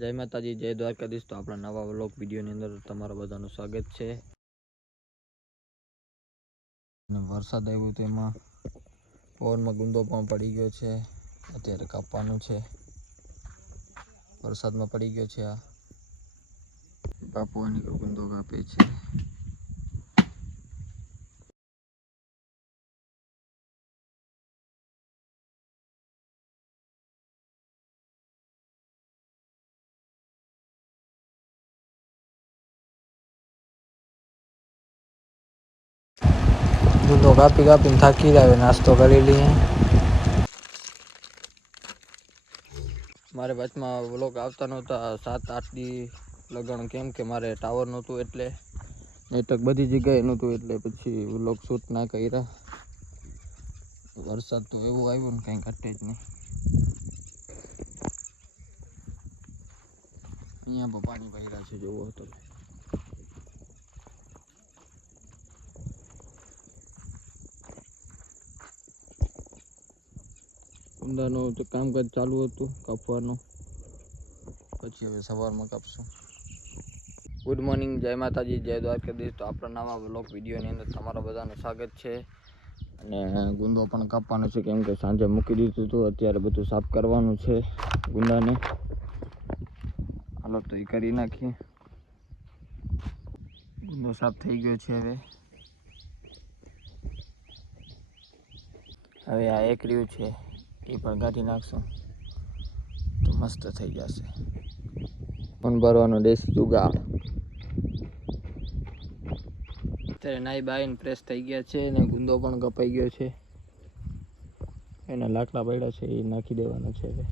જય માતાજી, જય દ્વારકાધીશ। તો આપણા નવા વ્લોગ વિડીયોની અંદર તમારા બધાનું સ્વાગત છે। વરસાદ આવ્યો તો એમાં પવનમાં ગુંદો પણ પડી ગયો છે। અત્યારે કાપવાનું છે। વરસાદમાં પડી ગયો છે। આ બાપુની ગુંદો કાપે છે। ગુંદો કાપી કાપીને થાકી જાય, નાસ્તો કરી લઈએ। મારે વચમાં વ્લોગ આવતા નહોતા 7-8 દી લગણ, કેમ કે મારે ટાવર નહોતું, એટલે નેટવર્ક બધી જગ્યાએ નહોતું, એટલે પછી વ્લોગ શૂટ ના કર્યા। વરસાદ તો એવો આવ્યો ને કંઈ ઘટે જ નહીં। અહીંયા પણ પાણી ભર્યા છે, જોવો તો। કુંડાનું તો કામકાજ ચાલુ હતું કાપવાનું, પછી હવે સવારમાં કાપશું। ગુડ મોર્નિંગ, જય માતાજી, જય દ્વારકાધીશ। તો આપણા નવા વ્લોગ વિડીયોની અંદર તમારા બધાનું સ્વાગત છે। અને ગુંદો પણ કાપવાનો છે, કેમ કે સાંજે મૂકી દીધું હતું, અત્યારે બધું સાફ કરવાનું છે ગુંદાને। હાલો તો એ કરી નાખીએ। ગુંદો સાફ થઈ ગયો છે। હવે આ એક રહ્યું છે, એ પણ કાઢી નાખશું તો મસ્ત થઈ જશે। પણ ભરવાનો દેશી જુગાડ। અત્યારે નાઈ બાઈને ફ્રેશ થઈ ગયા છે, અને ગુંદો પણ કપાઈ ગયો છે। એના લાકડા પડ્યા છે, એ નાખી દેવાનો છે હવે।